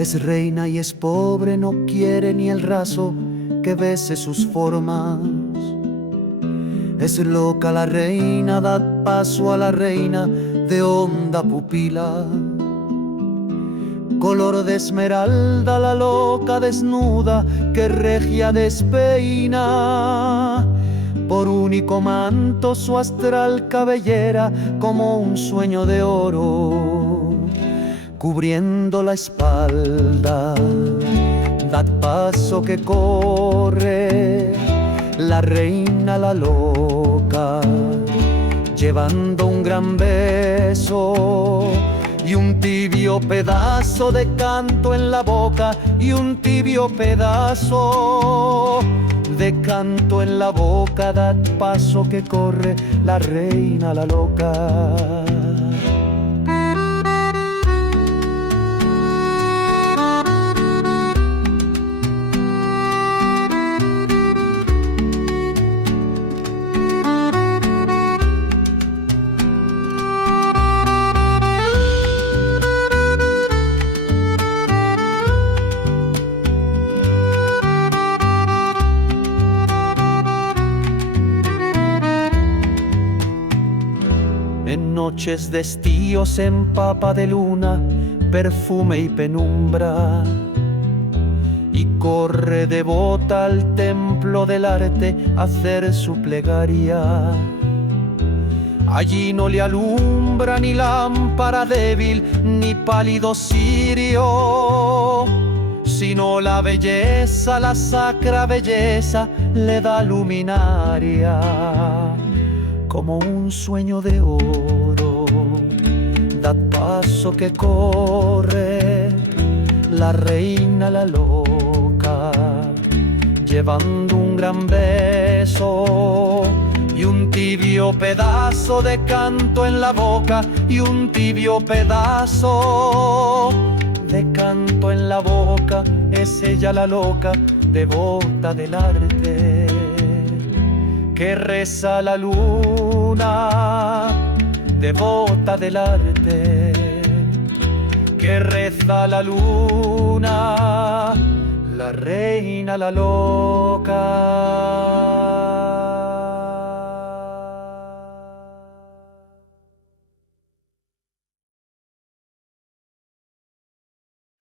Es reina y es pobre, no quiere ni el raso que bese sus formas. Es loca la reina, da paso a la reina de honda pupila. Color de esmeralda la loca desnuda que regia despeina. Por único manto su astral cabellera como un sueño de oro, cubriendo la espalda. Dad paso que corre la reina la loca, llevando un gran beso y un tibio pedazo de canto en la boca, y un tibio pedazo de canto en la boca. Dad paso que corre la reina la loca. En noches de estío se empapa de luna, perfume y penumbra, y corre devota al templo del arte a hacer su plegaria. Allí no le alumbra ni lámpara débil ni pálido cirio, sino la belleza, la sacra belleza le da luminaria. Como un sueño de oro, dad paso que corre la reina la loca, llevando un gran beso y un tibio pedazo de canto en la boca, y un tibio pedazo de canto en la boca. Es ella la loca, devota del arte, que reza la luna, devota del arte, que reza la luna, la reina la loca.